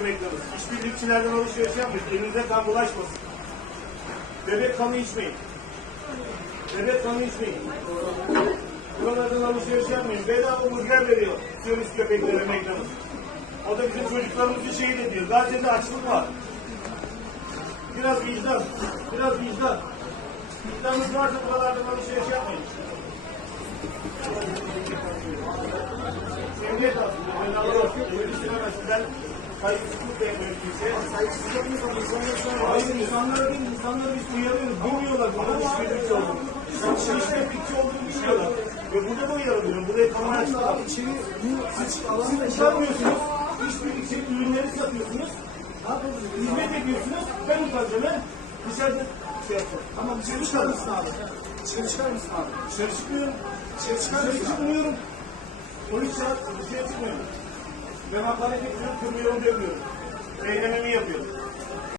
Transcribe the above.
McDonald's. İşbirlikçilerden alışveriş yapmayın. Elinize kan bulaşmasın. Bebek kanı içmeyin. Bebek kanı içmeyin. Buralardan alışveriş yapmayın. Bedava burger veriyor. Sürüs köpeklere McDonald's. O da bizim çocuklarımızı şehit ediyor. Gazze'de açlık var. Biraz vicdan. Biraz vicdan. Vicdanınız varsa buralardan alışveriş yapmayın. Emniyet aslında. Ben Allah'a söylemezsin. Ben saygısızlık da. Saygısızlık mı insanlar değil, insanlara biz uyarıyoruz. Bilmiyorlar bunların işbirlikçi olduğunu. Sen işbirlikçi olduğunu bilmiyorlar. Ve burada da uyarılıyorum. Buraya kamera açtılar. İçeri bu açık alan Siz utanmıyorsunuz. İşbirlikçi ürünleri satıyorsunuz. Hizmet ediyorsunuz. Ben utanacağım. Ben dışarıda şey yapacağım. Tamam dışarı çıkar mısın abi? Dışarı çıkar mısın abi? Dışarı çıkmıyorum. Dışarı çıkar Dışarı mısın abi? çıkmıyorum. 12 saat dışarı çıkmıyorum. Yanakları getiriyor, kırmıyorum demiyorum. Eylemimi yapıyorum.